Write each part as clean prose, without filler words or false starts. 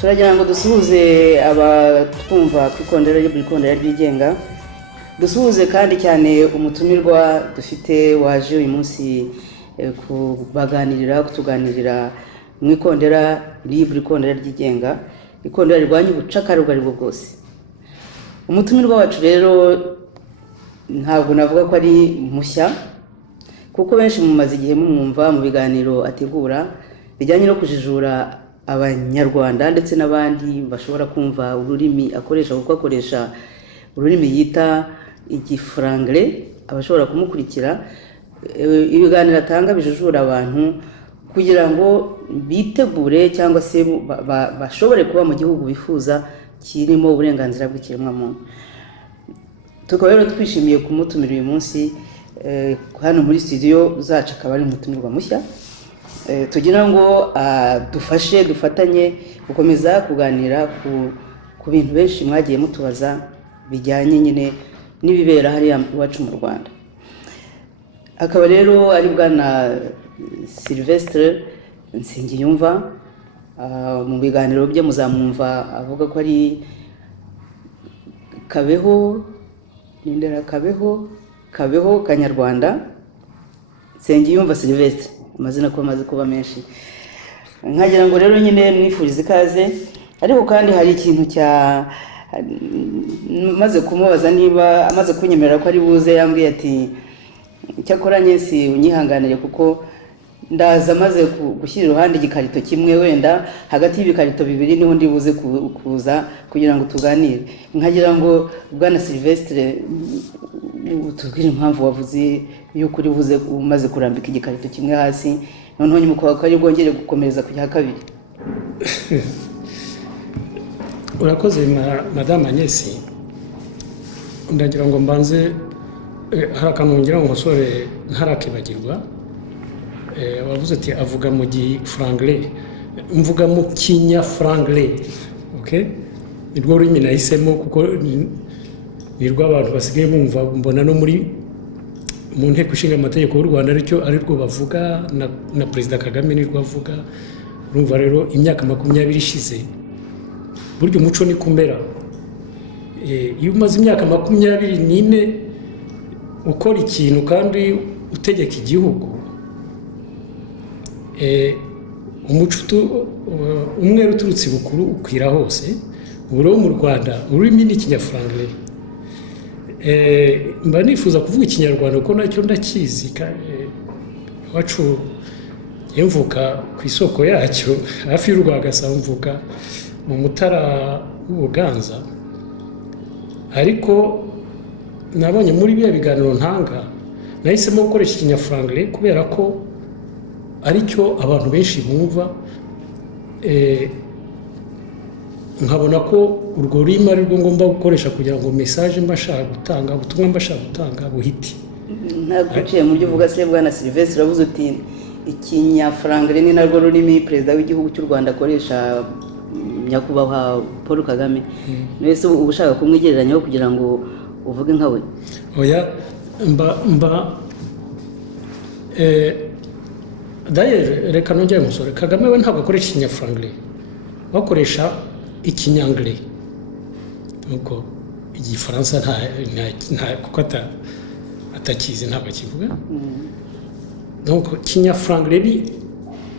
turagira ngo dusuhuze abatwumva ku ikondera ryigenga, dusuhuze kandi cyane umutumirwa dufite waje uyu munsi kutuganirira mu ikondera ryigenga, ikondera rirwanya ubucakara ubwo ari bwo bwose. Umutumirwa wacu rero ntabwo navuga ko ari mushya, kuko benshi mumaze igihe mumwumva mu biganiro ategura bijyanye no kujijura abanyarwanda ndetse n'abandi bashobora kumva ururimi akoresha, kuko akoresha ururimi yita igifranglais. Abashobora kumukurikira ibiganiro atanga bijijura abantu kugira ngo bitegure cyangwa se bashobore kuba mu gihugu bifuza kirimo uburenganzira bw'ikiremwamuntu. Tukaba rero twishimiye kumutumira uyu munsi hano muri studio zacu, akaba ari umutumirwa mushya tugira ngo dufatanye gukomeza kuganira ku bintu benshi mwagiye mutubaza bijyanye nyine n'ibibera hariya iwacu mu Rwanda. Akaba rero ari bwana Sylvestre Nsengiyumva. Mu biganiro bye muzamwumva avuga ko ari Kabeho Kanyarwanda. Nsengiyumva Sylvestre, amazina ko amaze kuba menshi. Nkagira ngo rero nyine mwifurize ikaze, ariko kandi hari ikintu maze kumubaza niba amaze kunyemerera ko ari buze, yambwiye ati cyakora nyesi unyihanganire kuko ndaza maze gushyira iruhande igikarito kimwe, wenda hagati y'ibikarito bibiri niho ndi buze kuza kugira ngo tuganire. Nkagira ngo bwana Sylvestre tubwire impamvu wavuze yuko uri buze umaze kurambika igikarito kimwe hasi, noneho nyuma ko ari bwongere gukomeza kujya kabiri. Urakoze madame Agnès. Ndagira ngo mbanze hari akantu ngira ngo nkosore ntarakibagirwa. Wavuze ati avuga mu gifranglais, mvuga mu kinyafranglais. Okay, nirwo rurimi nahisemo kuko nirwo abantu basigaye bumva, mbona no mu nteko ishinga amategeko y'u Rwanda arirwo bavuga, na Perezida Kagame nirwo avuga. Urumva rero imyaka 20 ishize, buryo umuco ni kumera. Iyo umaze imyaka 24 ukora ikintu kandi utegeka igihugu, umuco umwe uturutse bukuru ukwira hose. Ubu rero mu Rwanda ururimi ni ikinyafranglais. Mba nifuza kuvuga ikinyarwanda kuko nacyo ndakizi. Iwacu mvuka ku isoko yacyo hafi y'Urwagasabo, mvuka mu Mutara w'Ubuganza, ariko nabonye muri biya biganiro ntanga nahisemo gukoresha ikinyafranglais kubera ko aricyo abantu benshi bumva. Nkabona ko urwo rurimi ari rwo ngomba gukoresha kugira ngo message mbashaka gutanga, ubutumwa mbashaka gutanga buhiti. Ntabwo uciye mu byo uvuga se bwana Sylvestre, uravuze uti ikinyafranglais ni narwo rurimi perezida w'igihugu cy'u Rwanda akoresha, nyakubahwa Paul Kagame. Mwese ubushaka kumwigereranyaho kugira ngo uvuge nkawe? Oya, d'ailleurs reka nongere musore, Kagame we ntabwo akoresha ikinyafranglais, bakoresha ikinyanglais. Nuko igifaransa nta kuko atakizi ntabwo akivuga. Donc kinyafranglais ni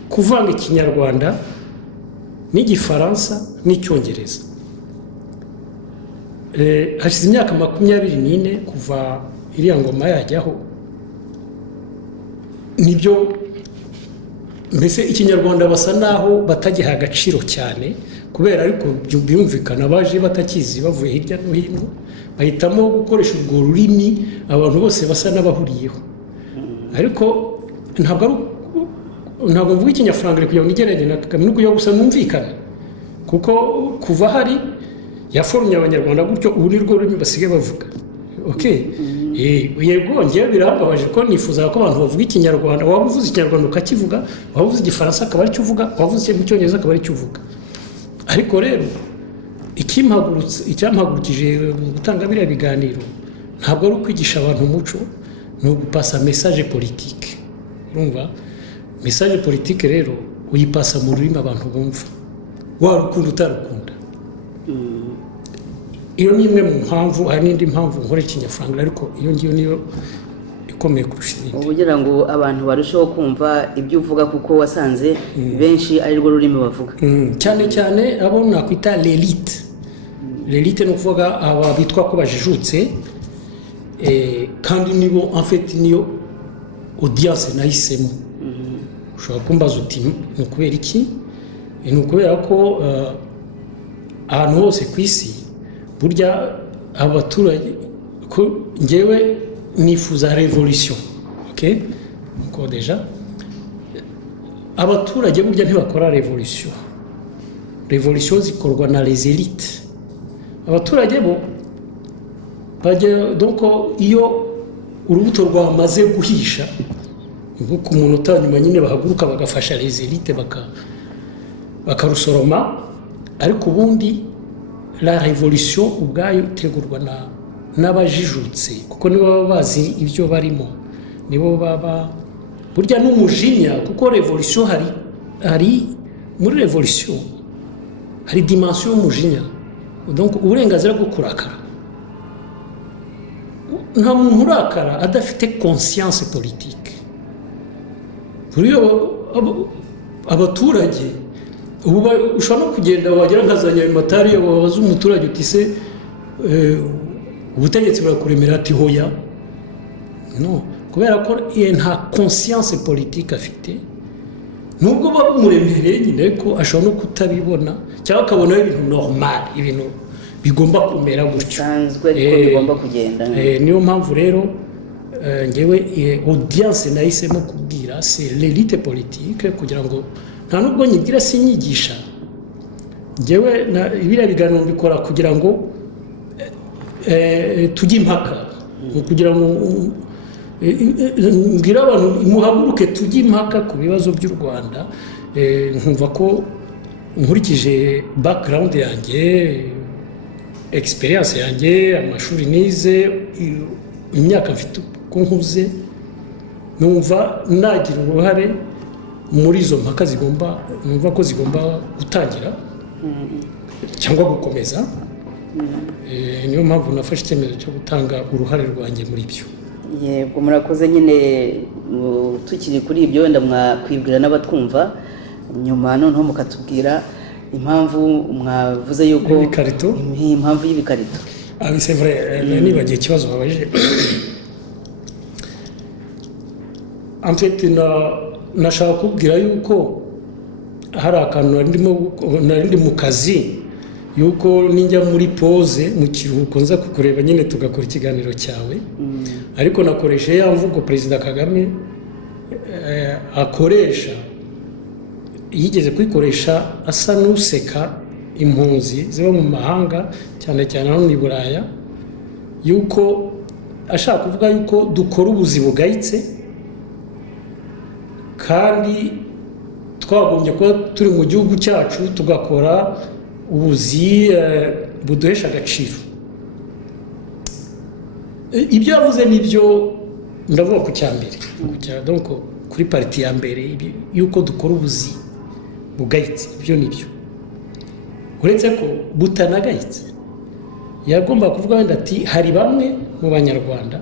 kuvanga ikinyarwanda n'igifaransa n'icyongereza. Hashize imyaka 24 kuva iriya ngoma yajyaho. Nibyo mbese ikinyarwanda basa naho batagiha agaciro cyane, kubera ariko byumvikana baje batakizi bavuye hirya no hino, bahitamo gukoresha urwo rurimi abantu bose basa n'abahuriyeho. Ariko ntabwo mvuga ikinyafranglais kugira ngo nigeranye na Kagame, nuko yo gusa numvikana, kuko kuva hari yaforumye abanyarwanda gutyo, ubu ni rwo rurimi basigaye bavuga. Okay, yego ngiye birababaje ko nifuza ko abantu bavuga ikinyarwanda, waba uvuze ikinyarwanda ukakivuga, waba uvuze igifaransa akaba ari cyo uvuga, waba uvuze mu cyongereza akaba ari cyo uvuga. Ariko rero icyampagurukije gutanga biriya biganiro ntabwo ari ukwigisha abantu umuco, ni ugupasa message politique. Urumva message politique rero uyipasa mu rurimi abantu bumva. warukunda utarukunda. Iyo ni imwe mu mpamvu, hari n'indi mpamvu nkora ikinyafuranga, ariko iyo ngiyo niyo ikomeye kurusha izindi. kugira ngo abantu barusheho kumva ibyo uvuga, kuko wasanze benshi ari rwo rurimi bavuga. cyane cyane abo nakwita l'élite. L'élite ni ukuvuga aba bitwa ko bajijutse, kandi nibo en fait niyo audience nahisemo. Ushobora kumbaza uti ni ukubera iki? Ni ukubera ko ahantu hose ku isi burya abaturage ko ngewe nifuza revolution, okay? Ko deja abaturage burya ntibakora revolution. Revolution zikorwa na les élites. Abaturage bo bajya donc iyo urubuto rwamaze guhisha nko ku munota nyuma nyine bahaguruka bagafasha les élites bakarusoroma, ariko ubundi la revolution ubwayo itegurwa n'abajijutse, kuko nibo baba bazi ibyo barimo, nibo baba burya n'umujinya, kuko revolution hari muri revolution hari dimension y'umujinya, donc uburenganzira bwo kurakara. Nta muntu urakara adafite conscience politique. Buriyo abaturage ubu ushobora no kugenda wagera nkazanya amatari wabaza umuturage uti se ubutegetsi burakuremera, ati hoya. No, kubera ko nta conscience politique afite, nubwo bamuremereye nyine ko ashobora no kutabibona cyangwa akabona ibintu normal, ibintu bigomba kumera gutyo, bisanzwe ariko bigomba kugenda. Niyo mpamvu rero ngewe audience nahisemo kubwira c'est l'élite politique, kugira ngo nta nubwo nyigira sinyigisha. Ngewe ibira biganiro mbikora kugira ngo tujye impaka, kugira ngo ngira abantu muhaguruke tujye impaka ku bibazo by'u Rwanda. Nkumva ko nkurikije background yanjye, experience yanjye, amashuri nize, imyaka mfite ko nkuze, numva nagira uruhare muri izo mpaka numva ko zigomba gutangira cyangwa gukomeza. Niyo mpamvu nafashe icyemezo cyo gutanga uruhare rwanjye muri byo. Yego, murakoze. Nyine tukiri kuri ibyo, wenda mwakwibwira n'abatwumva nyuma noneho mukatubwira impamvu mwavuze yuko impamvu y'ibikarito. C'est vrai, nibagiye ikibazo babajije. En fait nashaka kubwira yuko hari akantu narindi mu kazi, yuko ninjya muri pause mu kiruhuko nza kukureba nyine tugakora ikiganiro cyawe, ariko nakoresha ya mvugo Perezida Kagame akoresha, yigeze kwikoresha asa n'useka impunzi ziba mu mahanga, cyane cyane hano i Buraya, yuko ashaka kuvuga yuko dukora ubuzi bugayitse, kandi twagombye kuba turi mu gihugu cyacu tugakora ubuzi buduhesha agaciro. Ibyo yavuze nibyo ndavuga ku cyambere, donc kuri parti ya mbere yuko dukora ubuzi bugayitse, ibyo nibyo. Uretse ko butanagayitse, yagomba kuvuga wenda ati hari bamwe mu Banyarwanda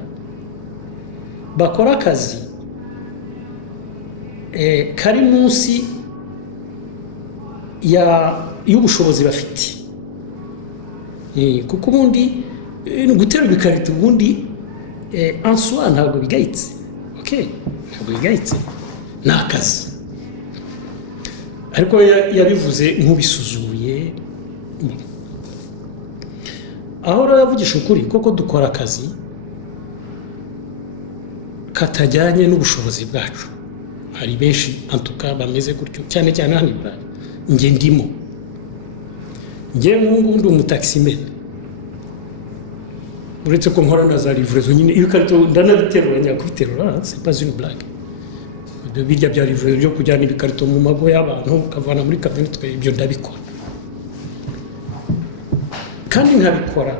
bakora akazi kari munsi y'ubushobozi bafite, kuko ubundi gutera ibikarito ubundi en soi ntabwo bigayitse, okay, ntabwo bigayitse, ni akazi. Ariko yabivuze nk'ubisuzuye, aho rero yavugisha ukuri koko dukora akazi katajyanye n'ubushobozi bwacu. Hari benshi antuka bameze gutyo, cyane cyane hano i Burayi. Nge ndimo, nge nk'ubu ndi umutaximen, uretse ko nkora na za livrezo nyine, ibikarito ndanabiterura, nyakubiterura, c'est pas une blague. Birya bya livrezo byo kujyana ibikarito mu mago y'abantu ukavana muri kabine, ibyo ndabikora, kandi nkabikora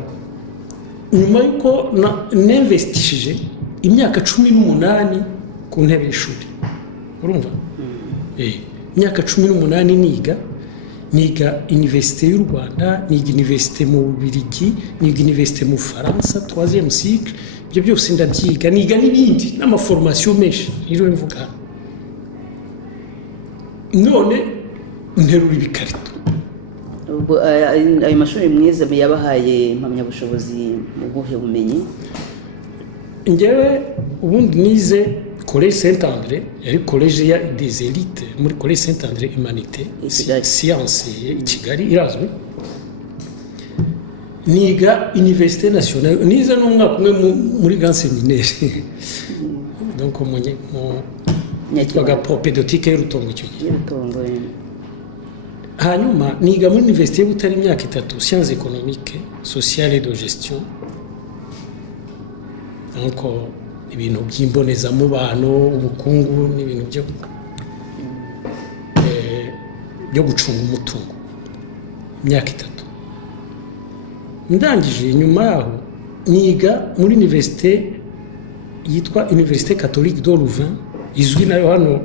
nyuma yuko ninvestishije imyaka 18 ku ntebe y'ishuri. Urumva? Imyaka 18 niga, niga université y'u Rwanda, niga université mu Bubiligi, niga université mu Faransa 3e cycle, ibyo byose ndabyiga, niga n'ibindi n'amaformation menshi niriwe mvuga. None nterura ibikarito. ubwo ayo mashuri mwiza yabahaye impamyabushobozi mu buhe bumenyi? Njyewe ubundi nize Collège Saint-André, yari collège ya des élites muri Collège Saint-André Humanité Science i Kigali irazwi. Niga Université Nationale, nize n'umwaka umwe muri Grand Séminaire. Donc mu nyakwaga propédeutique y'Urutongo icyo gihe. Hanyuma niga muri Université y'Ubutare imyaka 3 sciences économiques, sociales et de gestion. Donc ibintu by'imbonezamubano, ubukungu n'ibintu byo gucunga umutungo imyaka 3. Ndangije nyuma yaho niga muri université yitwa Université Catholique de Louvain, izwi nayo hano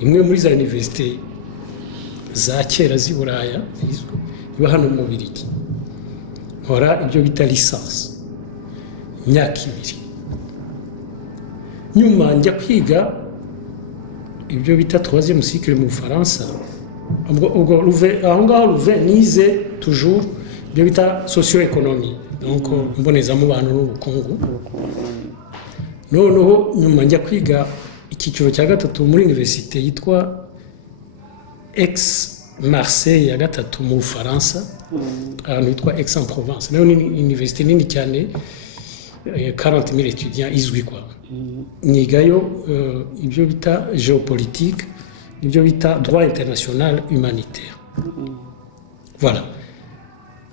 imwe muri za université za kera z'i Buraya, iba hano mu Bubiligi. Nkora ibyo bita licence imyaka 2. Nyuma njya kwiga ibyo bita 3e cycle mu Faransa. Ubwo aho ngaho Louvain nize toujours ibyo bita socio-économie, donc mbonezamubano n'ubukungu. Noneho nyuma njya kwiga icyiciro cya 3 muri université yitwa Aix-Marseille ya 3 mu Faransa, ahantu yitwa Aix-en-Provence. Nayo ni université nini cyane, 40,000 étudiants izwi kwa. Nigayo ibyo bita géopolitique, ibyo bita droit international humanitaire. Voilà.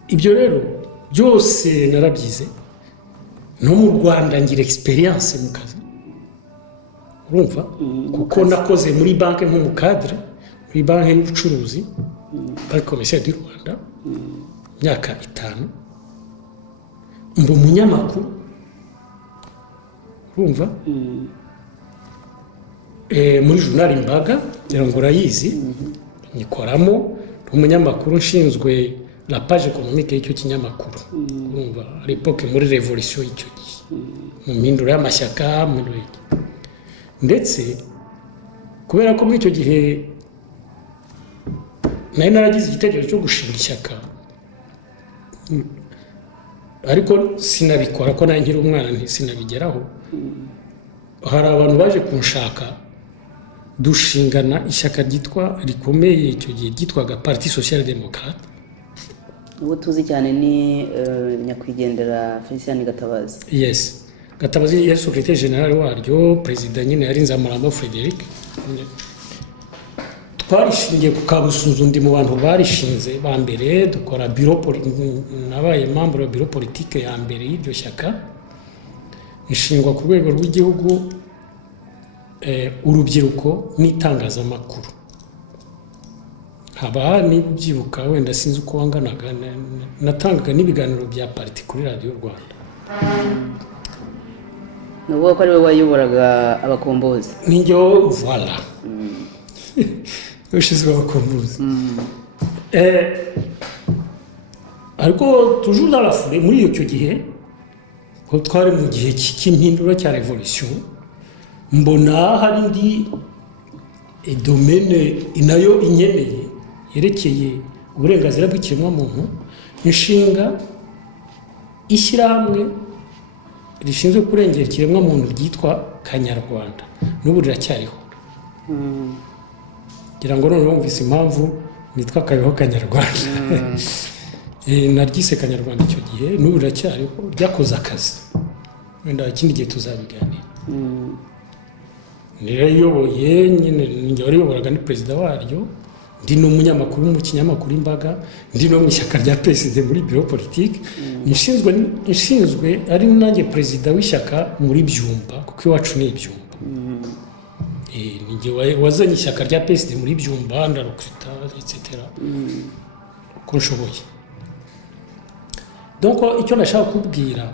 Ibyo rero byose narabyize. No mu Rwanda ngira experience mu kazi. Urumva? Kuko nakoze muri banke nko mu cadre, muri banke y'ubucuruzi, banke commerciale du Rwanda, myaka 5. Mbo munyamakuru. Urumva? Muri journal Imbaga, ngo urayizi, nikoramo umunyamakuru nshinzwe la page économique y'icyo kinyamakuru. Urumva? À l'époque muri révolution y'icyo gihe. Mu mpinduro y'amashyaka mu ndetse kubera ko muri icyo gihe nari naragize igitekerezo cyo gushinga ishyaka, ariko sinabikora ko nkiri umwana sinabigeraho. Hari abantu baje kunshaka dushingana ishyaka ryitwa rikomeye icyo gihe ryitwaga Parti Social Démocrate. Ubu tuzi cyane ni nyakwigendera Félicien Gatabazi. Yes, Gatabazi yari secrétaire général waryo, president nyine yari Nzamuramba Frédéric. Twarishingiye ku Kabusunzu, ndi mu bantu barishinze ba mbere, dukora bureau politique, nabaye membre ya bureau politique ya mbere y'iryo shyaka. Ishingwa ku rwego rw'igihugu, urubyiruko n'itangazamakuru. Haba n'ibyibuka wenda sinzi uko wanganaga, natangaga n'ibiganiro bya parti kuri Radio Rwanda. Nuko ko ari we wayoboraga abakombozi. Ninjyo voilà. Ushizwe abakombozi. Ariko toujours dans la foulée muri icyo gihe, ko twari mu gihe cy'impinduro cya revolution, mbona hari ndi domaine inayo inyeneye yerekeye uburenganzira bw'ikiremwamuntu, inshinga ishyirahamwe rishinzwe kurengera ikiremwamuntu ryitwa Kanyarwanda, n'ubu riracyariho. Ngira ngo none wumvise impamvu nitwa Kabeho Kanyarwanda. Naryise Kanyarwanda icyo gihe, n'ubu riracyariho, ryakoze akazi. Wenda ikindi gihe tuzabiganira. Nirayoboye nyine, njye wariyoboraga ni perezida waryo, ndi n'umunyamakuru mu kinyamakuru Imbaga, ndi no mu ishyaka rya PSD muri bureau politique. Nishinzwe ari nanjye perezida w'ishyaka muri Byumba, kuko iwacu ni Byumba. Ninjye wazanye ishyaka rya PSD muri Byumba, ndarukwita etc. Uko nshoboye. Donc icyo nashaka kubwira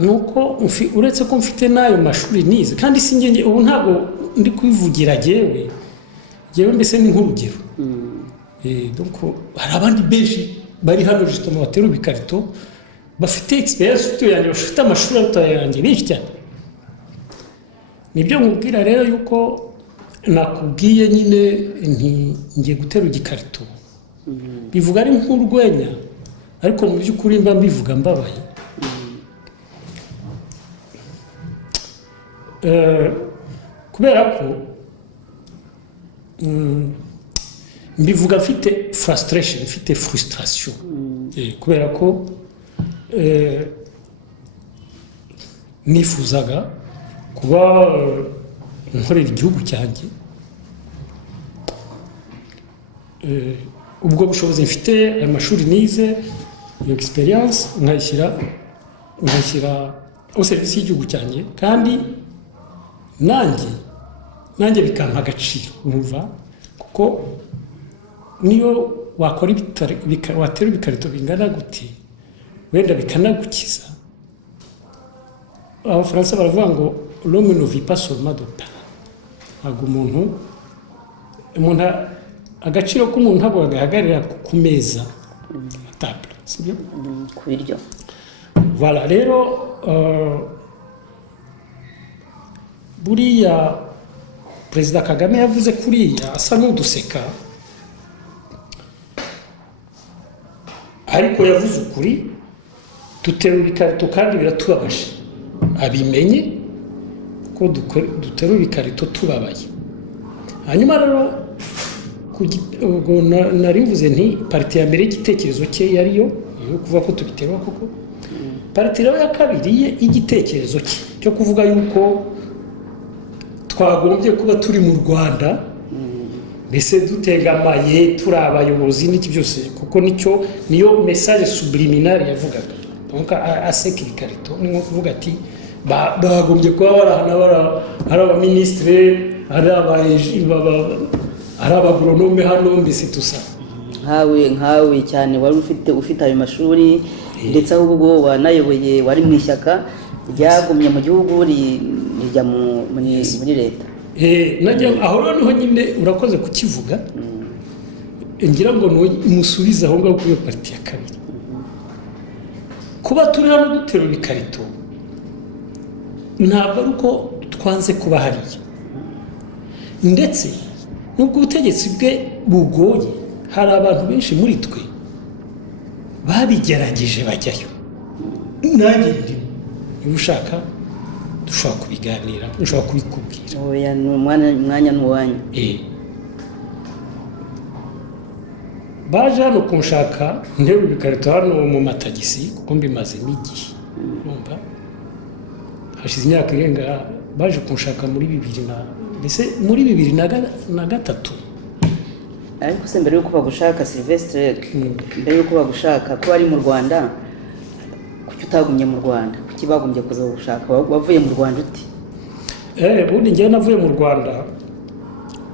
nuko uretse ko mfite nayo mashuri nize, kandi sinjye ubu ntabwo ndi kwivugira jewe mbese ni nk'urugero. donc hari abandi benshi bari hano justement batera ibikarito bafite experience ufite yanjye bafite amashuri yanjye benshi cyane. Nibyo nkubwira rero yuko nakubwiye nyine ngiye gutera igikarito bivuga ari nk'urwenya ariko mu by'ukuri mba mbivuga mbabaye. Kubera ko mbivuga mfite frustration, mfite frustration kubera ko nifuzaga kuba nkorera igihugu cyanjye, ubwo bushobozi mfite, aya mashuri nize, iyo experience nkayishyira au service y'igihugu cyanjye, kandi nanjye bikampa agaciro numva, kuko niyo wakora watera ibikarito bingana gute wenda bikanagukiza. Abafaransa baravuga ngo l'homme ne vit pas seulement de pain. Ntabwo umuntu agaciro k'umuntu ntabwo gahagarara ku meza table, sibyo? Ku biryo. Voilà, rero buriya Perezida Kagame yavuze kuriya asa n'uduseka, ariko yavuze ukuri, dutera ibikarito kandi biratubabaje, abimenye ko dutera ibikarito tubabaye. Hanyuma rero nari mvuze nti pariti ya mbere y'igitekerezo cye yariyo yo kuvuga ko tubiterwa koko. Pariti rero ya kabiri ye igitekerezo cye cyo kuvuga yuko twagombye kuba turi mu Rwanda, mbese dutegamaye turi abayobozi n'iki byose, kuko niyo message subliminale yavugaga. Donc aseka ibikarito ni nko kuvuga ati bagombye kuba hari abaministre, hari abagoronome hano, mbese tusa nkawe cyane wari ufite ayo mashuri, ndetse ahubwo wanayoboye, wari mu ishyaka ryagumye mu gihugu rijya muri leta. Aho noneho nyine urakoze kukivuga, ngira ngo musubize aho ngaho kuri pariti ya kabiri. Kuba turi hano dutera ibikarito ntabwo ari uko twanze kuba hariya, ndetse nubwo ubutegetsi bwe bugoye, hari abantu benshi muri twe babigerageje bajyayo. Nanjye ndimo, niba ushaka dushobora kubiganira, dushobora kubikubwira. Oya, umwanya n'uwanyu. Baje hano kunshaka ntebe ibikarito hano mu matagisi, kuko mbimaze n'igihe, urumva hashize imyaka irenga. Baje kunshaka muri 2003. Ariko se mbere yuko bagushaka Sylvestre, mbere yuko bagushaka ko ari mu Rwanda, kuki utagumye mu Rwanda? Kuki bagumbye kuza gushaka? Wavuye mu Rwanda uti? Ubundi njye navuye mu Rwanda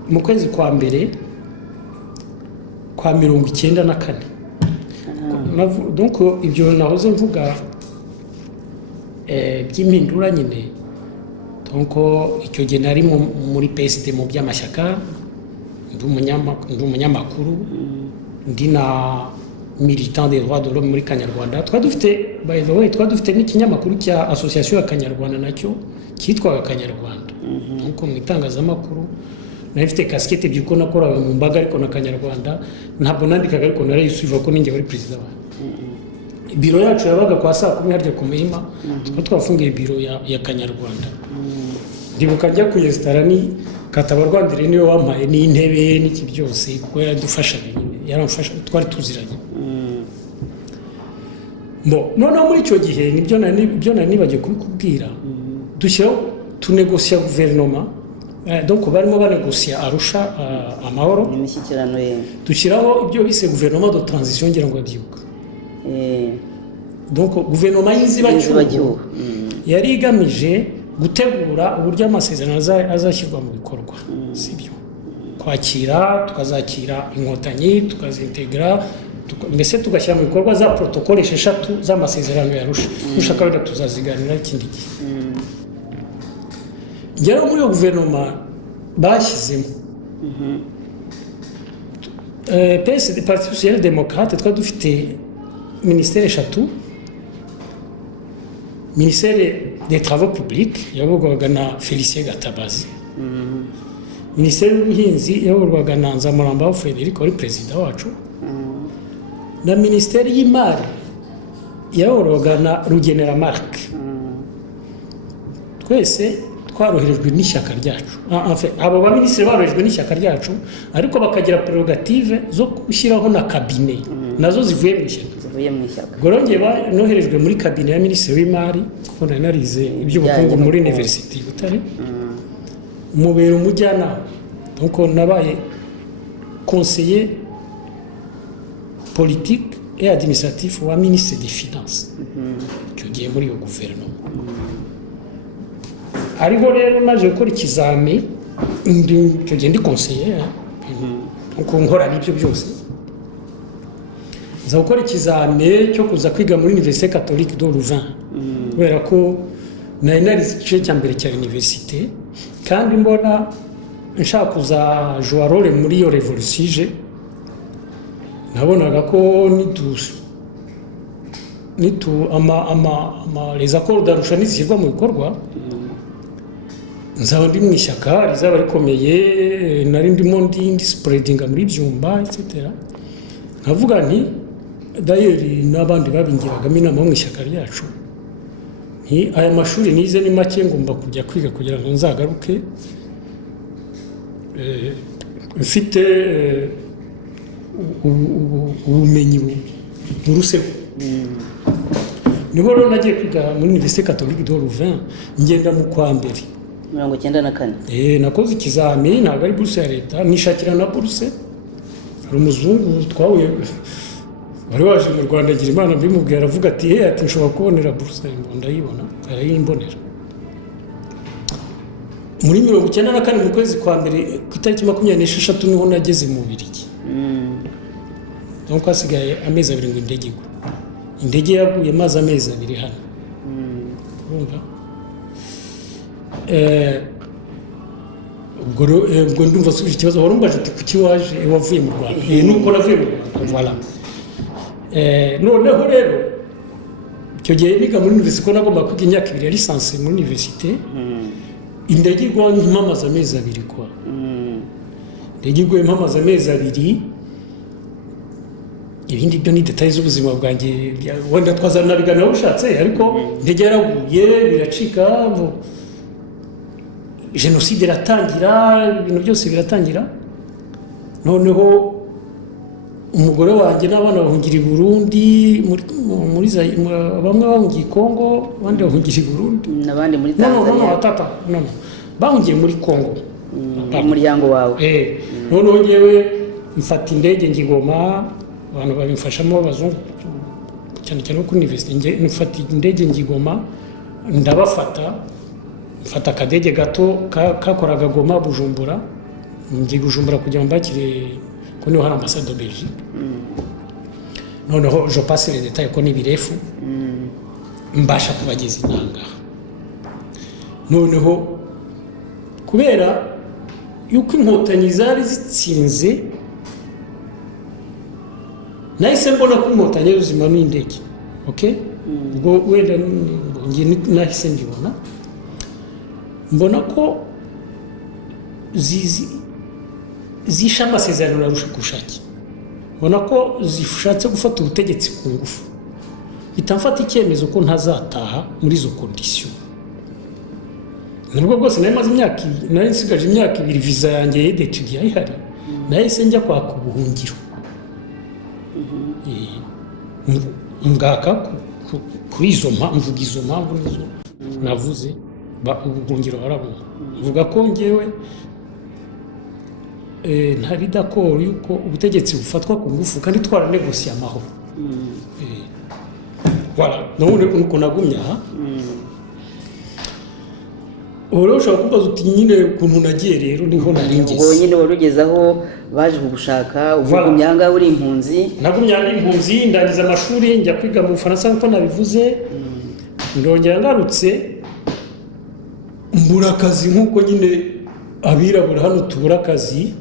mu kwezi kwa mbere kwa 1994. Donc ibyo nahoze mvuga by'impindura nyine. Donc icyo gihe nari muri PSD mu by'amashyaka, ndi umunyamakuru, ndi na militant des droits de l'homme muri Kanyarwanda. By the way, dufite n'ikinyamakuru cya association ya Kanyarwanda nacyo cyitwaga Kanyarwanda. Donc mu itangazamakuru nari mfite casquette byuko nakoraga mu mbaga, ariko na Kanyarwanda ntabwo nandikaga, ariko narayisubiva ko ninjye wari president wa biro yacu yabaga kwa saa 10 harya ku Muhima. Twafungiye biro ya Kanyarwanda. Ndibuka njya kuyesitara ni Katabarwandire niwe wampaye n'intebe n'iki byose, kuko yaramfasha, twari tuziranye. Noneho muri icyo gihe nibyo nari nibagiye kubikubwira, dushyiraho tunegosiya guverinoma. Donc barimo banegosiya Arusha amahoro, imishyikirano ye, dushyiraho ibyo bise guverinoma de transition, ngira ngo babyibuka. Donc guverinoma y'inzibacyuho yari igamije gutegura uburyo amasezerano azashyirwa mu bikorwa, sibyo? Kwakira, tukazakira inkotanyi, tukazintegra, mbese tugashyira mu bikorwa za protokole 6 z'amasezerano ya Arusha. Ushaka wenda tuzaziganira ikindi gihe. Ngero muri guverinoma bashyizemo PSD Parti Social Démocrate twari dufite ministère eshatu. Ministère des Travaux Publics yayoborwaga na Félicien Gatabazi. Ministère y'ubuhinzi yayoborwaga na Nzamurambaho Frederic wari perezida wacu. Na Ministère y'imari yayoborwaga na Rugenera Marc. Twese twaroherejwe n'ishyaka ryacu. Abo ba minisitiri baroherejwe n'ishyaka ryacu ariko bakagira prerogative zo gushyiraho na cabinet nazo zivuye mu ishyaka. Gorongeye noherejwe muri cabinet ya minisitiri w'imari kuko nari narize iby'ubukungu muri University Butare. Mubera umujyanama nuko nabaye conseiller politique et administratif wa ministre des finances. Icyo gihe muri iyo guverinoma. Ariho rero naje gukora ikizami icyo gihe ndi conseiller nuko nkora n'ibyo byose. Nza gukora ikizami cyo kuza kwiga muri Université Catholique de Louvain. Kubera ko nari narize igice cya mbere cya université kandi mbona nshaka kuza jouer role muri iyo revolution ije. Nabonaga ko les accords d'Arusha nizishyirwa mu bikorwa nzaba ndi mu ishyaka rizaba rikomeye nari ndimo ndi spreadinga muri byumba etc. Nkavuga nti d'ailleurs n'abandi babingiragamo inama mu ishyaka ryacu aya mashuri nize ni make ngomba kujya kwiga kugira ngo nzagaruke mfite ubumenyi buruseho. Niho rero nagiye kwiga muri Université Catholique de Louvain ngenda mu kwa mbere 94. Nakoze ikizami ntabwo ari bourse ya leta nishakira na bourse. Hari umuzungu twahuye wari waje mu Rwanda agira Imana bimubwira aravuga ati nshobora kubonera bourse ndayibona arayimbonera. Muri 94 mu kwezi kwa mbere ku itariki 26 niho nageze mu Bubiligi. Donc hasigaye amezi 2 ngo indege igwe. Indege yaguye maze amezi 2 hano. Urumva? Ubwo ndumva suje ikibazo warumbaje uti kuki waje wavuye mu Rwanda. Nuko navuye mu Rwanda. Voilà. Noneho rero icyo gihe niga muri université ko nagomba kwiga imyaka 2 ya licence muri université. Indege igwa mpamaze amezi 2 kwa. Indege igwa mpamaze amezi 2. Ibindi byo ni details z'ubuzima bwanjye wenda twazana biganira ushatse ariko indege yaraguye biracika jenoside iratangira ibintu byose biratangira. Noneho umugore wanjye n'abana bahungira i Burundi muri bamwe bahungiye Kongo abandi bahungira i Burundi n'abandi muri Tanzania. No bahungiye muri Kongo umuryango wawe. Noneho ngewe mfata indege ngigoma abantu babimfashamo abazungu cyane cyane ku university mfata indege ngigoma ndabafata mfata akadege gato kakoraga Goma Bujumbura ngiye Bujumbura kugira mbakire ko niho hari ambassade de Belgique. Noneho je passe les détails ko ni birefu mbasha kubageza inanga. Noneho kubera yuko inkotanyi zari zitsinze nahise mbona ko inkotanyi zuzima n'indege. Okay? Ubwo wenda ngiye nahise ndibona mbona ko zisha amasezerano na Rushakushaki. Mbona ko zishatse gufata ubutegetsi ku ngufu. Bitamfata icyemezo ko ntazataha muri izo conditions. Nubwo bwose nari nsigaje imyaka 2 visa yanjye y'etudiant ihari. Nahise njya kwaka ubuhungiro. Ngaka kuri izo mpamvu nizo navuze ubuhungiro harabona. Vuga ko ngewe ntari d'accord yuko ubutegetsi bufatwa ku ngufu kandi twaranegosiye amahoro. Voilà, none uko nagumya Oro ushobora kumbaza uti nyine ukuntu nagiye rero niho naringeze. Ubwo nyine warugezaho baje kugushaka uvugumyanga uri impunzi. Nagumya ari impunzi ndangiza amashuri njya kwiga mu Bufaransa nko nabivuze. Ndongera ngarutse mbura akazi nkuko nyine abirabura hano tubura akazi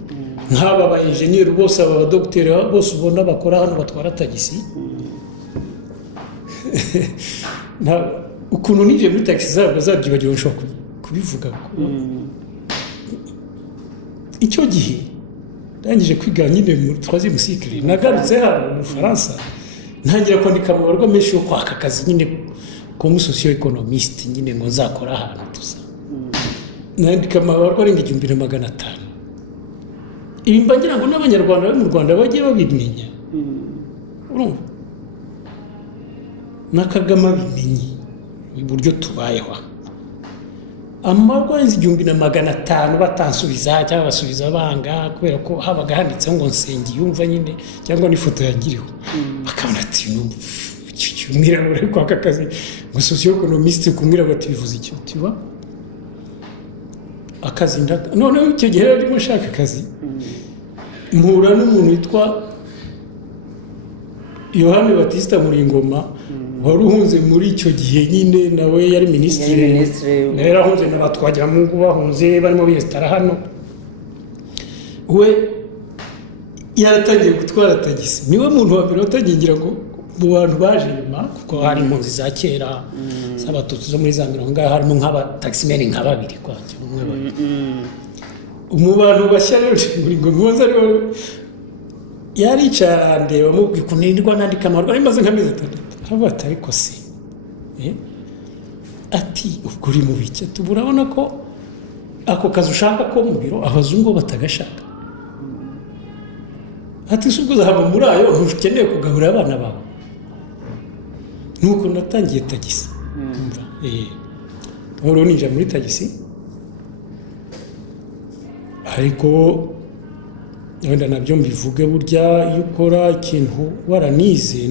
nk'aba ba enjeniyeri bose aba badogiteri bose ubona bakora hano batwara tagisi ukuntu n'ibyo muri tagisi zabo bazabyibagiwe nshobora kubivuga icyo gihe ndangije kwiga nyine mu troisième cycle nagarutse hano mu Faransa ntangira kwandika amabarwa menshi yo kwaka akazi nyine comme socio-économiste nyine ngo nzakora ahantu tuza nandika amabarwa arenga 1500 ibi mbagira ngo n'abanyarwanda bo mu Rwanda bagiye babimenya urumva na Kagame abimenye uburyo tubayeho amabarwa arenga 1500 batansubiza cyangwa basubiza banga kubera ko habaga handitseho ngo nsengi yumva nyine cyangwa n'ifoto yagiriho bakabona ati umwirabura kwaka akazi ngo socio-économiste kumwira bati bivuze icyo tiba akazi noneho icyo gihe arimo ashaka akazi mpura n'umuntu witwa Yohani Batista Muringoma wari uhunze muri icyo gihe nyine nawe yari minisitiri yarahunze n'abatwagira mu bahunze barimo biyestara hano we yaratangiye gutwara tagisi niwe muntu wa mbere watangiye ngo mu bantu baje nyuma kuko hari impunzi za kera z'abatutsi zo muri za mirongo harimo nk'abataximeni nka babiri kwanje umwe babiri mu bantu bashya rero muri ngo muza rero yari cyane bamubwiye kunirwa nandika amarwa ari maze nk'amezi 3 abata ariko se ati ubwo uri mu bike tuburabona ko ako kazi ushaka ko mu biro abazungu batagashaka ati suguza haba muri ayo ntukeneye kugaburira abana bawe nuko natangiye tagisi umva nkuru ninja muri tagisi ariko wenda nabyo mbivuge burya iyo ukora ikintu waranize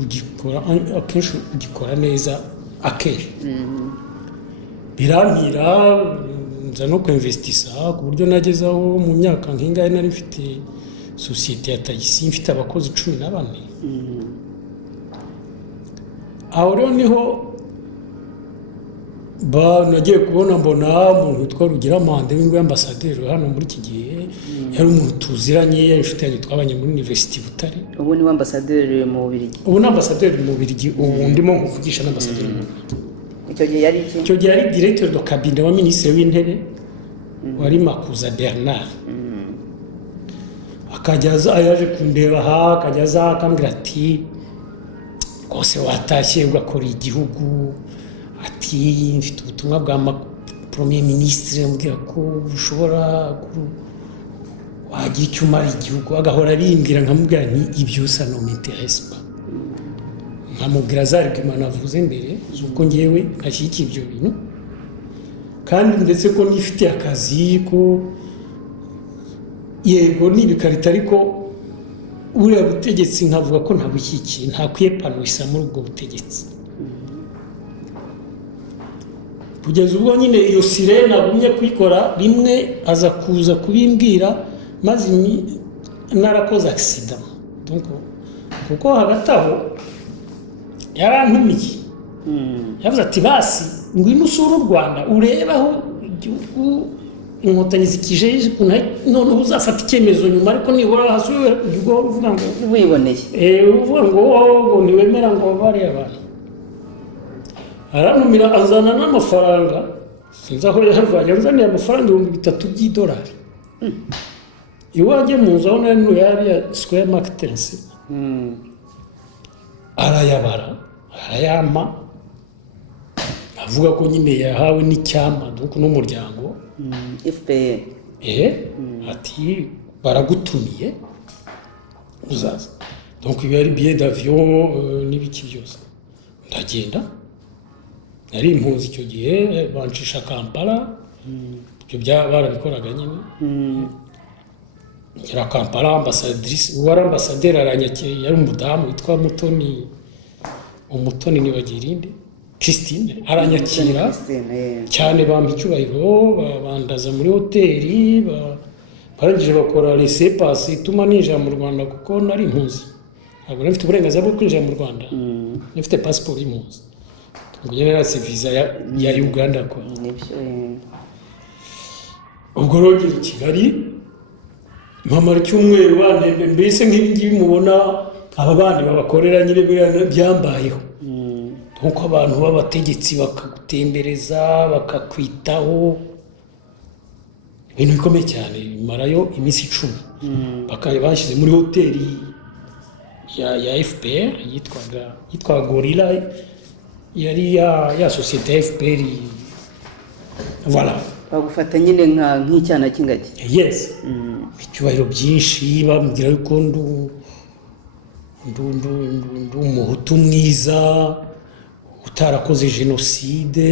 ugikora akenshi ugikora neza akenshi birampira nza no kwinvestisa ku buryo nagezaho mu myaka nk'ingahe nari mfite societe ya tagisi mfite abakozi 14 aho rero niho nagiye kubona mbona umuntu witwa Rugiramande w'ingwe ambasaderi hano muri iki gihe yari umuntu tuziranye yari inshuti yanjye twabanye muri University Butare ubu ni ambasaderi mu Bubiligi ubu ni ambasaderi mu Bubiligi ubu ndimo kuvugisha n'ambasaderi mu icyo gihe yari iki icyo gihe yari directeur de cabinet wa ministre w'intebe wari Makuza Bernard akajyaza ayaje kundeba akajyaza akambwira ati kose watashye ugakora igihugu ati mfite ubutumwa bwa premier ministre ambwira ko ushobora wagira icyo umara igihugu agahora arimbwira nkamubwira nti ibyo usa no m'intéresse pas nkamubwira za argument navuze mbere zuko ngewe nkashyikiye ibyo bintu kandi ndetse ko nifite akazi ko yego nibikarita ariko uriya butegetsi nkavuga ko ntabushyikiye ntakwiye panuisa muri ubwo butegetsi kugeza ubwo nyine iyo sirene agumye kwikora rimwe aza kuza kubimbwira maze narakoze accident kuko hagati aho yarantumiye yavuze ati basi ngwino usura u Rwanda urebe aho igihugu inkotanyi zikijeje none uzafata icyemezo nyuma ariko nibura hasubira igihugu uvuga ngo ubiboneye uvuga ngo niwemera ngo bari abantu arantumira azana n'amafaranga sinzi aho yavanye azaniye amafaranga $3,000 iwaje mu nzu aho nari yari ya Square Market arayabara arayama avuga ko nyine yahawe n'icyama donc n'umuryango FPR ati baragutumiye uzaza donc il y a les billets d'avion n'ibiki byose ndagenda nari impunzi icyo gihe bancisha Kampala ibyo barabikoraga nyine ngira Kampala ambassadrice wari ambassadeur aranyakiriye yari umudamu witwa Umutoni nibagirinde Christine aranyakira cyane bampa icyubahiro bandaza muri hoteli barangije bakora laissez-passer ituma ninjira mu Rwanda kuko nari impunzi ntabwo nafite uburenganzira bwo kwinjira mu Rwanda nafite passport y'impunzi ubwo nyine nasi visa ya Uganda ko nibyo ubwo rero i Kigali mpamara icyumweru banembe mbese nk'ibingibi mubona aba bandi babakorera nyine byambayeho nk'uko abantu b'abategetsi bakagutembereza bakakwitaho ibintu bikomeye cyane bimarayo iminsi 10 bakaba bashyize muri hoteli ya FPR yitwaga Gorilla yari ya sosiyete ya FPR voilà bagufata nyine nk'icyana cy'ingagi yes icyubahiro byinshi bambwira yuko ndu umuhutu mwiza utarakoze jenoside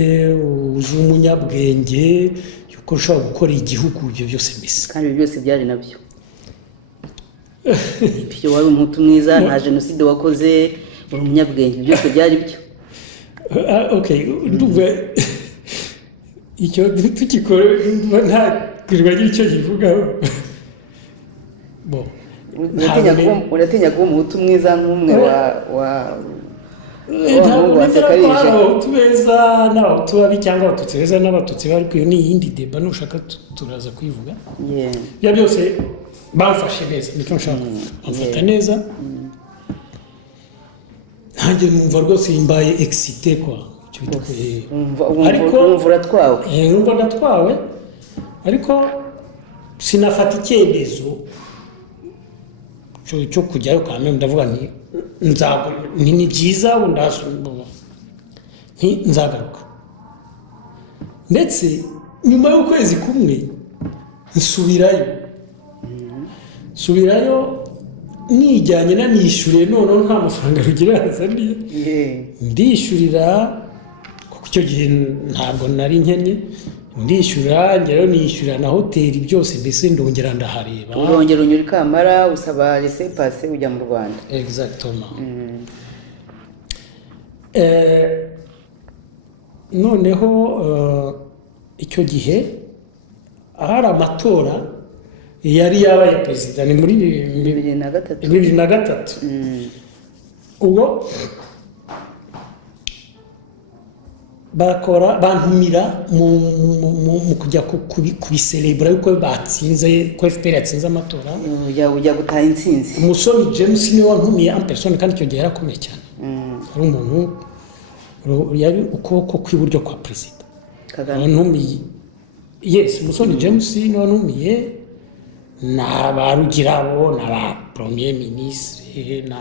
uzi umunyabwenge yuko ushobora gukora igihugu ibyo byose mbese kandi ibyo byose byari nabyo ibyo wari umuhutu mwiza nta jenoside wakoze uri umunyabwenge byose byari byo okay ndumva icyo tukikore nta kirwagira icyo kivugaho bon uratinya kuba umuhutu mwiza nk'umwe wa abahutu beza n'abahutu babi cyangwa abatutsi beza n'abatutsi bari kwiyo ni iyindi deba nushaka turaza kwivuga bya byose bamfashe neza nicyo nshaka bamfata neza nanjye numva rwose mbaye excité quoi ariko numva ndatwawe ariko sinafata icyemezo cyo kujyayo kandi ndavuga ni byiza nzagaruka ndetse nyuma y'ukwezi kumwe nsubirayo nijyanye nanishyuriye noneho nta mafaranga rugira yazaniye ndishyurira kuko icyo gihe ntabwo nari nkennye ndishyura ngero nishyura na hoteli byose mbese ndongera ndahareba urongera unyura i Kamara usaba laissez-passer ujya mu Rwanda exactement noneho icyo gihe ahari amatora yari yabaye perezida ni muri 2003 ubwo bantumira mu kujya kubiselebura yuko batsinze ko FPR yatsinze amatora ujya gutaha intsinzi umusoni James niwe wantumiye en personne kandi icyo gihe yarakomeye cyane ari umuntu yari ukuboko kw'iburyo kwa perezida wantumiye yes umusoni James niwe wantumiye n'abarugirabo n'aba premier ministre na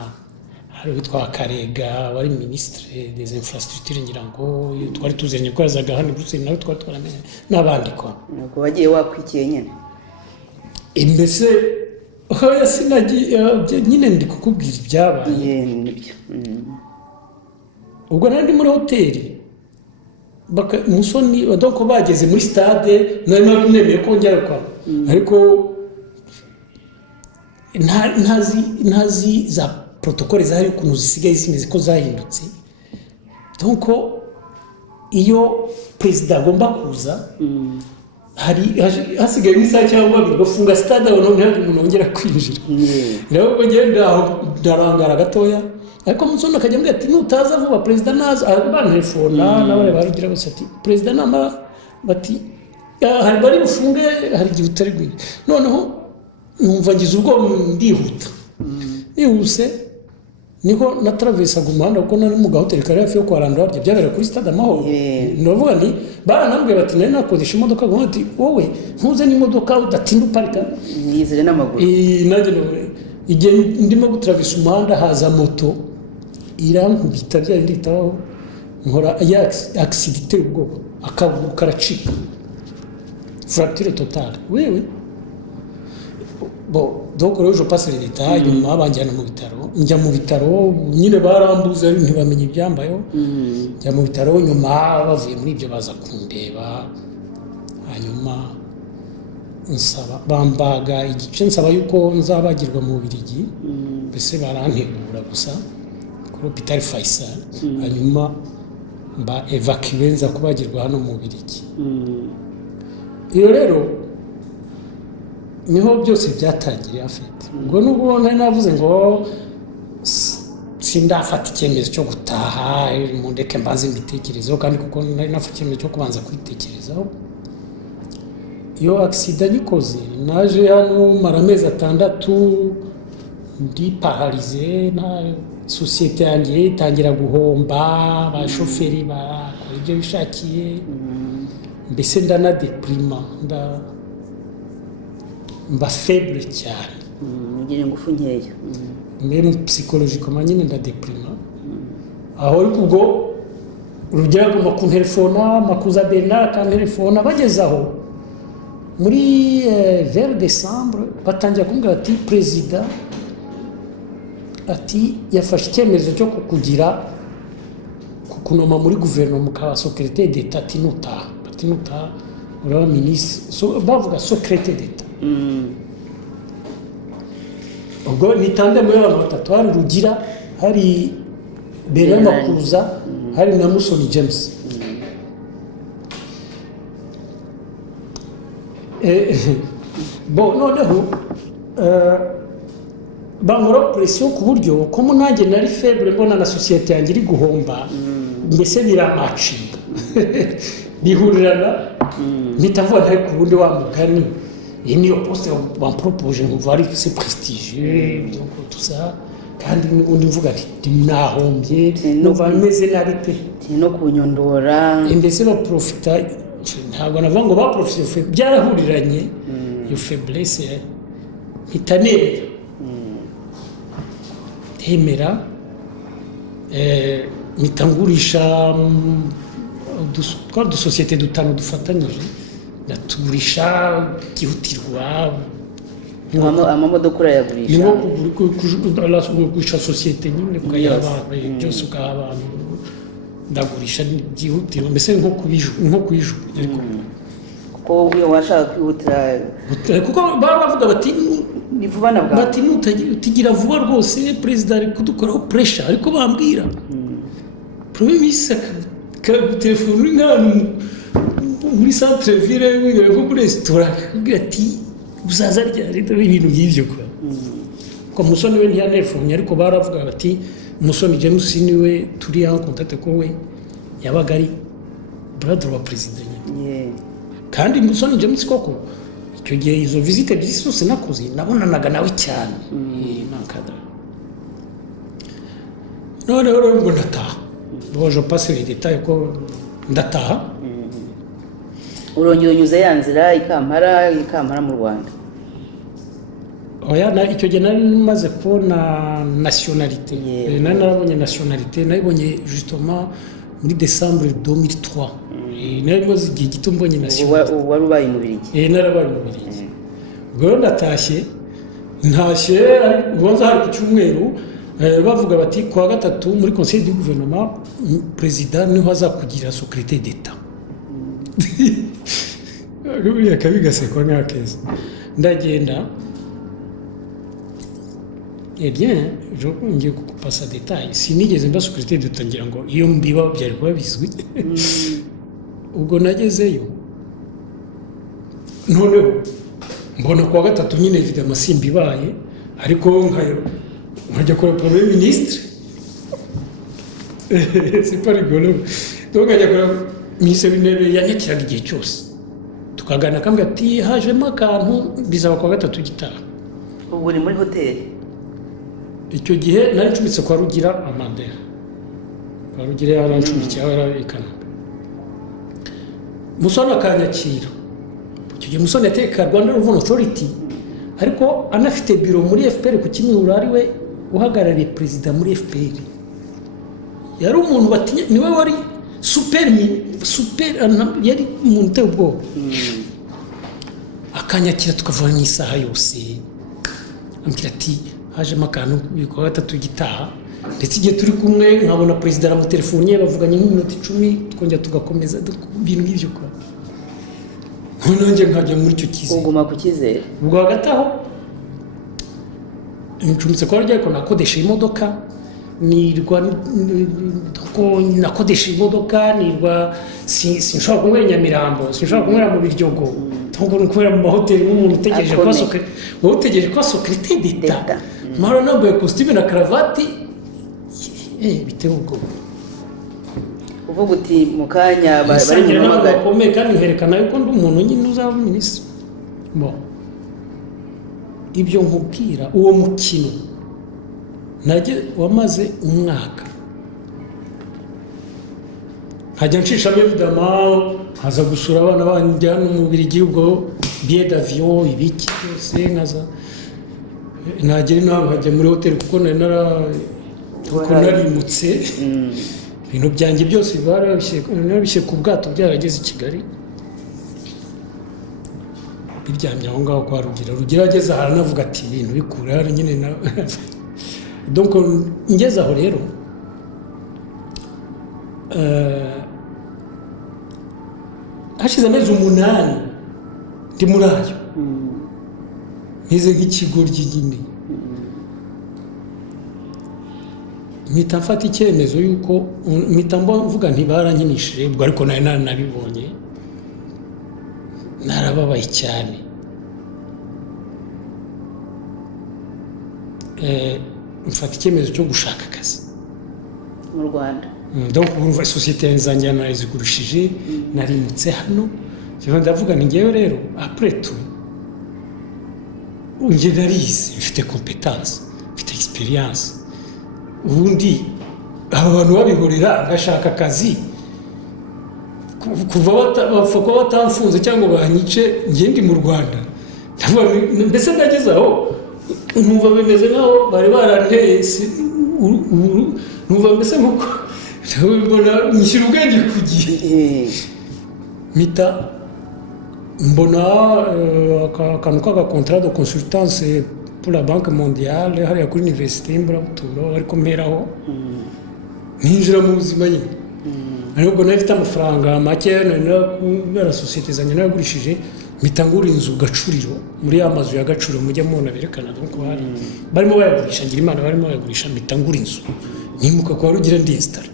hari witwa Karega wari ministre des infrastructures ngira ngo twari tuzanye ko yazaga hano Bruxelles nawe twari twaramenye n'abandi ko nuko bagiye wakwikiye nyine imbese oya sinagiye nyine ndi kukubwira ibyabaye nibyo ubwo nari muri hoteli umusoni donc bageze muri stade nari nemeye ko njyayo kwa ariko ntazi za protokole zahari ukuntu zisigaye zimeze ko zahindutse donc iyo perezida agomba kuza hari hasigaye n'isaha cyangwa babiri bafunga stade abantu ntabwo umuntu wongera kwinjira rero ubwo ngenda ndarangara gatoya ariko musoni akajya ambwira ati nutaza vuba perezida naza bantelefona n'abari barugira bose ati perezida nama bati hari bari bufunge hari igihe utari bwire noneho numva ngize ubwo ndihuta nihuse niho na traversaga umuhanda kuko nari mu gahoteli kari hafi yo kwa Randwarya byabera kuri stade Amahoro ndavuga ni baranambwiye bati nari nakodesha imodoka ngo ati wowe ntuze n'imodoka udatinda uparika yizere n'amaguru nanjye igihe ndimo gutravesa umuhanda haza moto irankubita byari itabaho nkora accident ubwoba akaguru karacika fracture totale wewe donc rero je passe l'état nyuma banjyana mu bitaro njya mu bitaro nyine barambuza ntibamenye ibyambayo njya mu bitaro nyuma bavuye muri ibyo baza kundeba hanyuma nsaba bambaga igice nsaba yuko nzabagirwa mu Bubiligi mbese barantegura gusa kuri Hopital Faisal hanyuma mba evacué nza kubagirwa hano mu Bubiligi iyo rero niho byose byatangiriye afite ubwo nubwo nari navuze ngo sindafata icyemezo cyo gutaha mu ndeke mbanze mbitekerezeho kandi kuko nari nafata icyemezo cyo kubanza kwitekerezaho iyo accident nyikoze naje hano mara amezi 6 ndi paralize na sosiyete yanjye itangira guhomba abashoferi bakora ibyo bishakiye mbese ndanadeprima mba faible cyane ngira ingufu nkeya même psychologiquement nyine ndadeprima aho ariko ubwo urugero agomba kuntelefona makuza Bernard akantelefona bagezaho muri vers décembre batangira kumbwira ati perezida ati yafashe icyemezo cyo kukugira kukunoma muri guverinoma ukaba secrétaire d'état ati nuta uraba ministre bavuga secrétaire d'état ubwo nitande muri abantu 3 hari Rugira hari Bernard Makuza hari na Musoni James bon noneho bankora pression ku buryo ko munange nari faible mbona na societe yanjye iri guhomba mbese biramacinga bihurirana nitavuga ntari ku bundi wa mugani iyi niyo poste bampropose nkumva ari c'est prestigieux tout ça kandi undi mvuga ati nahombye numva meze nabi pe no kunyondora mbese no profita ntabwo navuga ngo ba profite byarahuriranye iyo faiblesse itanere temera mitangurisha du société dutano dufatanyije naturisha gihutirwa amamodoka urayagurisha nko kugurisha société nyine ukayaba byose ukahabantu ndagurisha byihutirwa mbese nko kubiju ariko kuko uyo washaka kwihutira kuko bavuga bati ni vuba na bwa bati utigira vuba rwose president ari kudukoraho pressure ariko bambwira premier ministre ka telefone nk'ahantu muri centre ville w'ibiro bwo muri restaurant kugira ati uzaza ryari ibintu by'ibyo kwa ko Musoni we ntiyanefumye ariko baravuga bati Musoni James niwe turi en contact ko we yabaga ari brother wa president kandi Musoni James koko icyo gihe izo visite byisose nakoze nabonanaga nawe cyane nankada none rero ngo ndataha boje passer les détails ko ndataha urongera unyuze yanzira ikampara mu Rwanda oya na icyo gihe nari maze kubona nationalité nari narabonye nationalité nayibonye justement muri décembre 2003 nari maze igihe gito mbonye nationalité wari ubaye mu Birigi narabaye mu Birigi ubwo natashye ubanza hari ku cyumweru bavuga bati kuwa gatatu muri conseil du gouvernement président niho azakugira secrétaire d'état buriya kabigasekwa nk'akeza ndagenda bien je ngiye kukupasa détail sinigeze mba secrétaire d'état ngira ngo iyo mbiba byari kuba bizwi ubwo nagezeyo noneho mbona kuwa gatatu nyine évidemment simbibaye ariko nkajya kora premier ministre c'est pas rigolo donc nkajya kora ministre w'intebe yanyakiraga igihe cyose tukagana kambwa ati hajemo akantu bizaba kuwa gatatu gitaha ubwo ni muri hoteli icyo gihe nari ncumitse kwa Rugira Amandera kwa Rugira yarancumitse yarabikana Musoni akanyakira icyo gihe Musoni yateka Rwanda Revenue Authority ariko anafite biro muri FPR ku Kimihurura ari we uhagarariye president muri FPR yari umuntu batinya niwe wari super yari umuntu uteye ubwoba akanyakira tukavana isaha yose ambwira ati hajemo akantu kwa gatatu gitaha ndetse igihe turi kumwe nkabona president aramutelefoniye bavuganye nk'iminota 10 twongera tugakomeza ibintu nk'ibyo kwa nonje nkajya muri cyo kize uguma ku kizere ubwo hagati aho ncumitse kwa rya ko nakodesha imodoka nirwa ko nakodesha imodoka nirwa sinshobora kunywera Nyamirambo sinshobora kunywera mu Biryogo ntabwo nkwera mu mahoteli nk'umuntu utegereje kwa secrétaire d'état mara nambaye costume na cravate bitewe ubwo uvuga uti mu kanya bari isangira mu n'abantu magana bakomeye kandi nkerekana yuko ndi umuntu nyine uzaba minisitiri. Bon, ibyo nkubwira uwo mukino wamaze umwaka nkajya nshishamo evidama nkaza gusura abana banjye hano mu Bubiligi, ubwo billet d'avion ibiki byose nkaza nagera inaha nkajya muri hoteli kuko narimutse ibintu byanjye byose barabishye ku bwato byarageze i Kigali biryamye aho ngaho kwa Rugira ageze ahantu navuga ati ibintu bikura hano nyine na donc ngeze aho rero hashize amezi 8 ndi muri ayo nkize nk'ikigoryi nyine mpita mfata icyemezo yuko mpita mvuga ntibarankinishije ubwo ariko nari nabibonye narababaye cyane mfata icyemezo cyo gushaka akazi mu Rwanda. donc urumva sosiyete zanjye narazigurishije narimutse hano ndavuga ni ngewe rero après tout njye narize mfite competence mfite experience ubundi aba bantu babihorera agashaka akazi kuva batamfunze cyangwa banyice njye ndi mu Rwanda mbese ndageze aho numva bimeze nkaho bari baranteye numva mbese nkuko mbona nyishyira ubwenge ku gihe mpita mbona akantu k'agakontara de consultance pour la Banque mondiale hariya kuri université y'Imburabuturo ariko mperaho ninjira mu buzima nyine ariko nari mfite amafaranga make kubera sosiyete zanjye naragurishije mpita ngura inzu Gacuriro muri ya mazu ya Gacuriro mujya mubona berekana donc hari barimo bayagurisha ngira Imana barimo bayagurisha mpita ngura inzu nimuka kwa Rugira ndinstara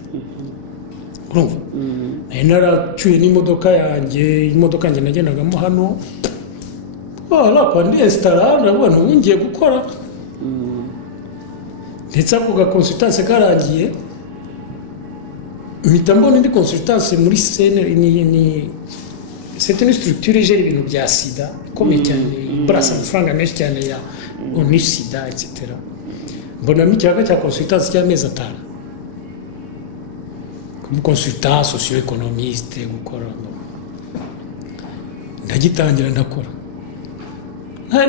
urumva naracyuye n'imodoka yanjye nagendagamo hano kwa ndinstara ndabona ubu ngiye gukora ndetse ako gakonsultance karangiye mpita mbona indi consultance muri CNR ni c'est une structure igera ibintu bya sida ikomeye cyane ibrasa amafaranga menshi cyane ya ONU sida etc. mbona ikirago cya consultance cy'amezi 5 comme consultant socio-économiste gukora ndagitangira ndakora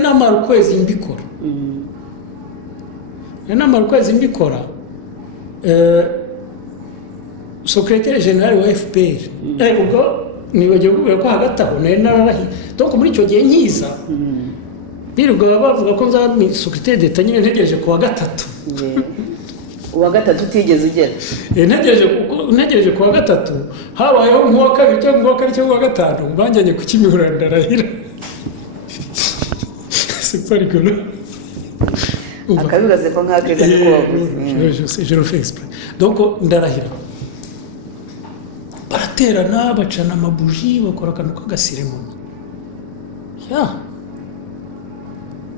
namara ukwezi mbikora secrétaire général wa FPR ubwo nibagiye kuvuga ko hagati aho nari nararahiye donc muri icyo gihe nkiza birirwa bavuga ko nzaba secrétaire d'État nyine ntegereje ku wa gatatu uwa gatatu utigeze ugera ntegereje ku wa gatatu habayeho nk'uwa kabiri cyangwa uwa gatanu banjyanye ku Kimihurura ndarahira c'est pas rigolo akabibaze ko nk'akeza niko wavuze je le fais exprès donc ndarahira baraterana bacana amabuji bakora akantu k'agaseremoni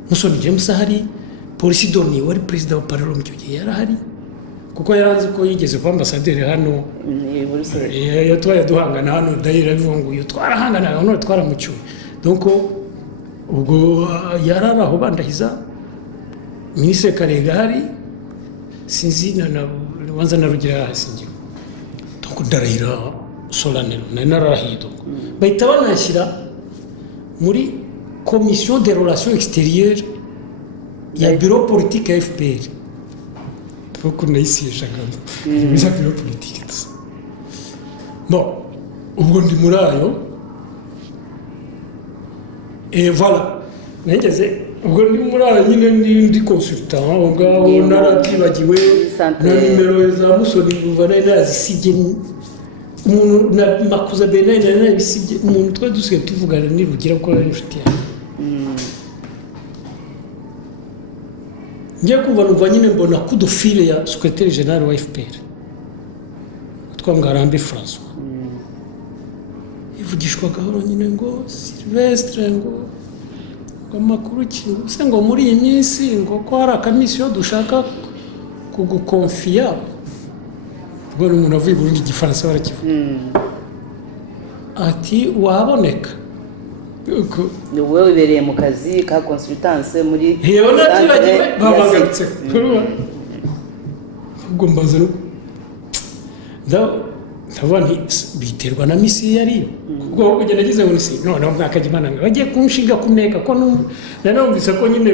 Musoni James ahari polisi Doni wari perezida wa parlement icyo gihe yarahari kuko yaranze ko yigeze kuba ambasaderi hano yatwaye duhangana hano dahira bivunguye twarahangana hano twaramucyuye donc ubwo yararaho bandahiza ministre Karega hari sinzi na wanza na Rugira hasingiye donc ndarahira solennel nararahido bahita banashyira muri commission des relations extérieures ya bureau politique ya FPR kuko nayisiyeshagamo biza bureau politique gusa bon ubwo ndi muri ayo voilà nageze ubwo ndi muri ayo nyine ndi consultant aho ngaho naratibagiwe na nimero za Musoni Ruva nazisibye umuntu na Makuza Benane nabisibye umuntu twa dusigaye tuvugana ni Rugira ko ari inshuti yanjye njye kumva numva nyine mbona coup de fil ya secrétaire général wa FPR Ngarambe François ivugishwa gahoro nyine ngo Sylvestre ngo amakuru se ngo muri iyi minsi ngo ko hari akamisiyo dushaka kugukonfiya ubwo umuntu avuye Burundi igifaransa barakivuga ati waboneka ni wowe wibereye mu kazi ka consultance muri yewe nagiye babagarutse ubwo mbaza ndavuga nti biterwa na misi yariyo ubwo kugenda ageze ngo nisi none mwakajya imana mwe bagiye kunshinga kuneka ko nanumvise ko nyine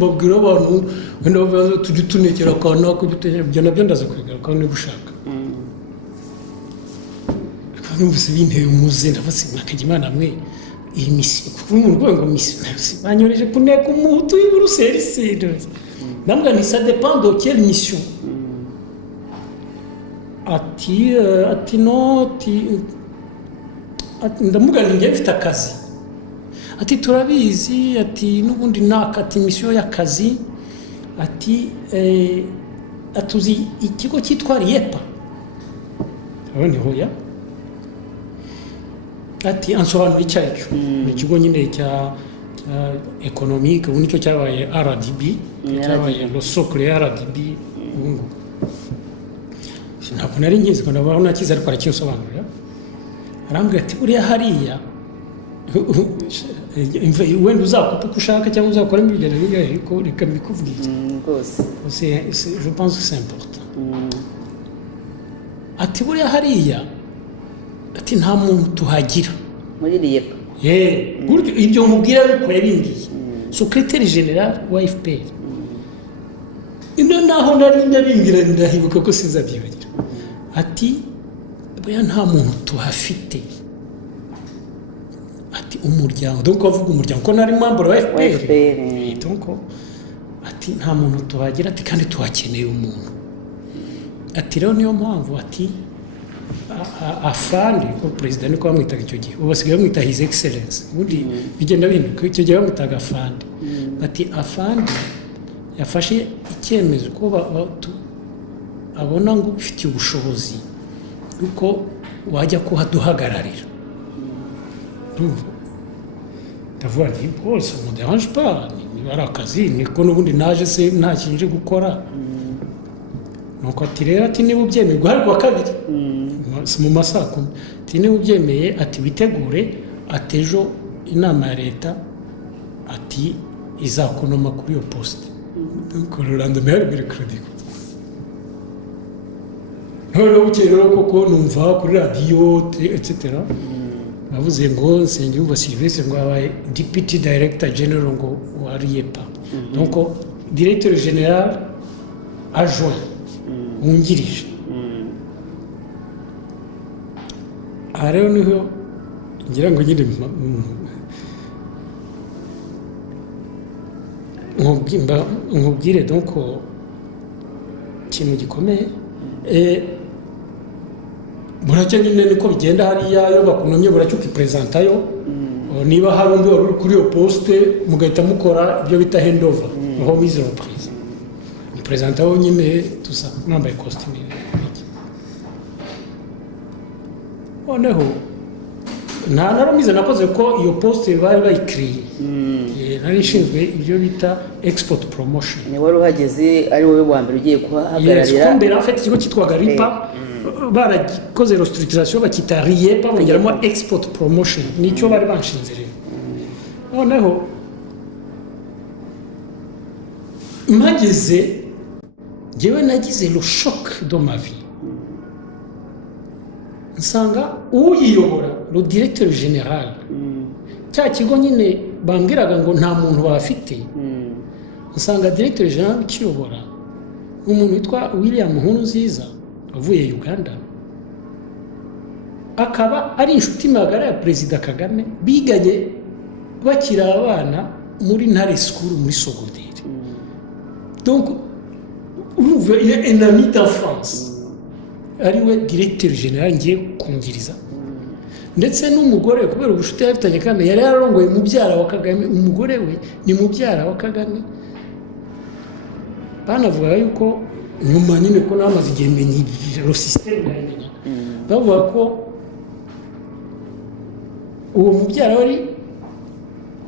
babwira abantu wenda tujye tunekera akantu ibyo nabyo ndaza kubigaruka niba ushaka numvise binteye umuze ndavuga mwakajya imana mwe iyi misi kuko umuntu uvuga ngo misi banyoreje kuneka umuhutu w'i Buruseli ndavuga nti ça dépend de quelle mission ati no ndamuga ninjye mfite akazi ati turabizi ati n'ubundi ati misiyo y'akazi ati atuzi ikigo cyitwa RIEPA abone hoya ati ansobanura icyo aricyo ni ikigo nyine cya economique ubu nicyo cyabaye RDB cyabaye le socle ya RDB ubu ntabwo nari ngizi ko nabaho nakize ariko arakinsobanurira arambwira ati buriya hariya wenda uzakupa uko ushaka cyangwa uzakora ibyo ariko reka mbikubwire je pense que c'est important ati buriya hariya ati nta muntu tuhagira muri RIEPA buryo ibyo mubwira nuko yabingiye secrétaire général wa FPR ino naho nari ndabimbwira ndahibuka ko sinzabyibagira ati buriya nta muntu tuhafite ati umuryango donc bavuga umuryango ko nari membre wa FPR donc ati nta muntu tuhagira ati kandi tuhakeneye umuntu ati rero niyo mpamvu ati afande ko president niko bamwitaga icyo gihe ubasigaye bamwita his excellence ubundi bigenda binduka icyo gihe bamwitaga afande ati afande yafashe icyemezo ko abona ngo ufite ubushobozi uko wajya kuhaduhagararira ndavuga nti bose mu dérange pas niba ari akazi niko n'ubundi naje se nta kinje gukora nuko ati rero ati niba ubyemeye guhari kwa kabiri mu masaha 10 ati niba ubyemeye ati bitegure ati ejo inama ya leta ati izakonoma kuri iyo poste donc le lendemain le mercredi none bukeye rero koko numva kuri radio etc bavuze ngo Nsengiyumva Sylvestre ngo abaye deputy director general ngo wa RIEPA donc directeur général adjoint wungirije rero niho ngira ngo nyine nkubwire donc ikintu gikomeye buracyo nyine niko bigenda hariya iyo bakunomye buracyo ukipresentayo niba hari undi wari uri kuri iyo poste mugahita mukora ibyo bita handover aho mise en prise presentayo nyine tusa mwambaye costume noneho nta narumize nakoze ko iyo poste bari bayikiriye nari ishinzwe ibyo bita export promotion ni wari uhageze ari wowe wa mbere ugiye kuhagararira mbere afite ikigo cyitwaga RIPA barakoze restructuration bakita RIEPA bongeramo export promotion nicyo bari banshinze rero noneho mpageze jewe nagize le choc de ma vie nsanga uyiyobora le directeur général cya kigo nyine bambwiraga ngo nta muntu bafite nsanga directeur général ukiyobora umuntu witwa William Nkurunziza avuye Uganda akaba ari inshuti magara ya Perezida Kagame biganye bakira abana muri Ntare School muri Sogodere donc uruve il est un ami d'enfance ariwe directeur général ngiye kungiriza ndetse n'umugore kubera ubushuti yafitanye kandi yari yarongoye mubyara wa Kagame umugore we ni mubyara wa Kagame banavuga yuko nyuma nyine ko namaze igihe menye le système n'ayimenya bavuga ko uwo mubyara wari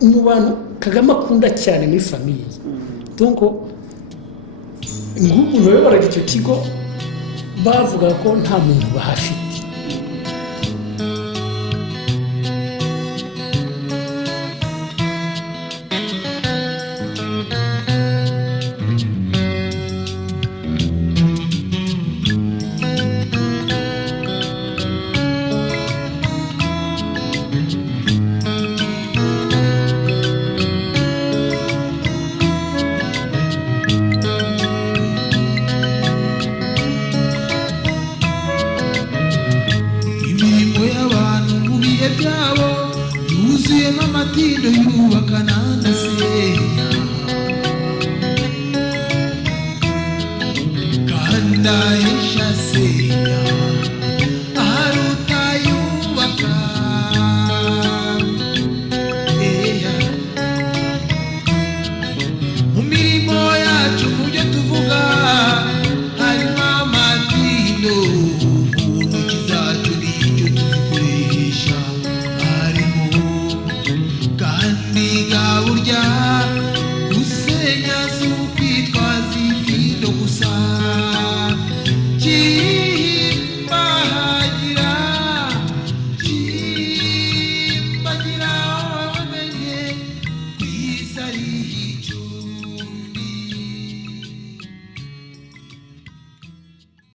mu bantu Kagame akunda cyane muri famille donc ngubu nawe baraga icyo kigo bavuga ko nta muntu bahafite. amatindo yubaka nandasenya kandaye